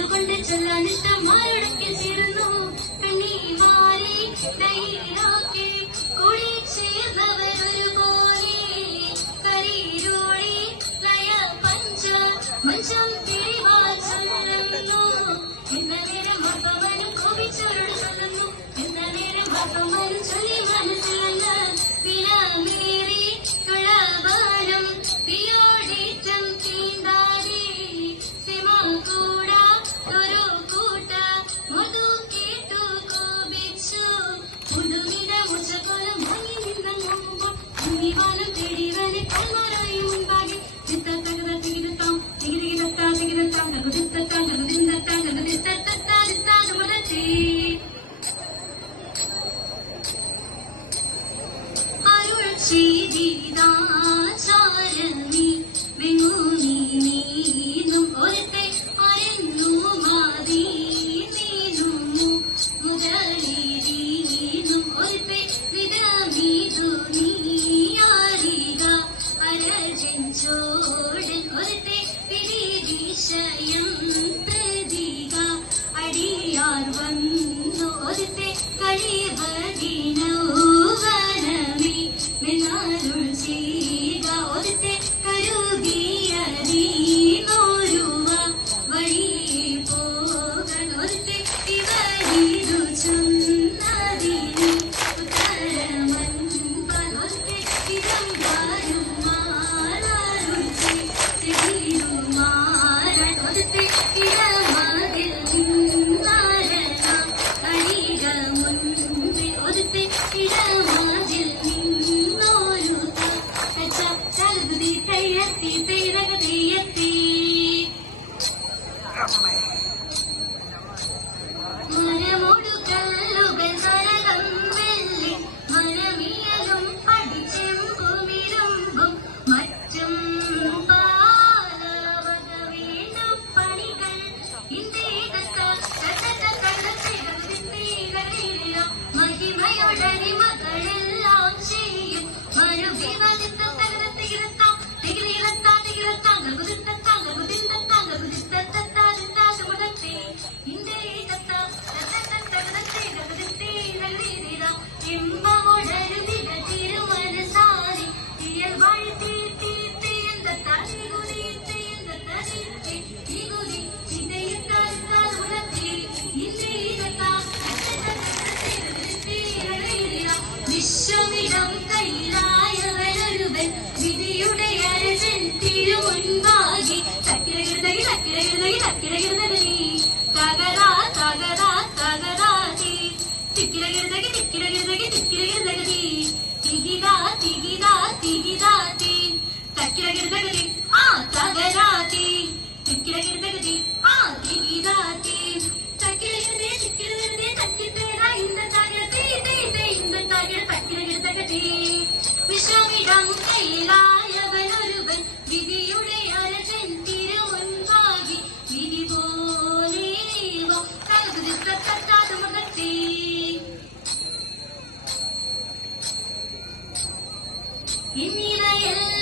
അതുകൊണ്ട് ചൊല്ലാനിഷ്ടമാരൊടക്കി ചേർന്നു നീ വാലേ നൈ ആക്കി കൂടി ചേർന്നവരൊരു 你打。You. കിടകിടകതി ആ തകരാതി കിടകിടകതി ആ തിരികാതി ചക്കിടകിടതേ ചിക്കിടകിടതേ തക്കിട്ടേട ഇന്ന തകര തേ തേ ഇന്ന തകര തക്കിടകിടകതി വിഷമിടം കയ്യിലായവൻ ഒരുവൻ വിധിയുടെ അരജൻ തിരു മുൻപാകി വിധി പോലെ തകർത്തത്താതെ മുഖത്തേ ഇന്നിവയെല്ലാം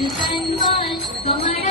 你看我多么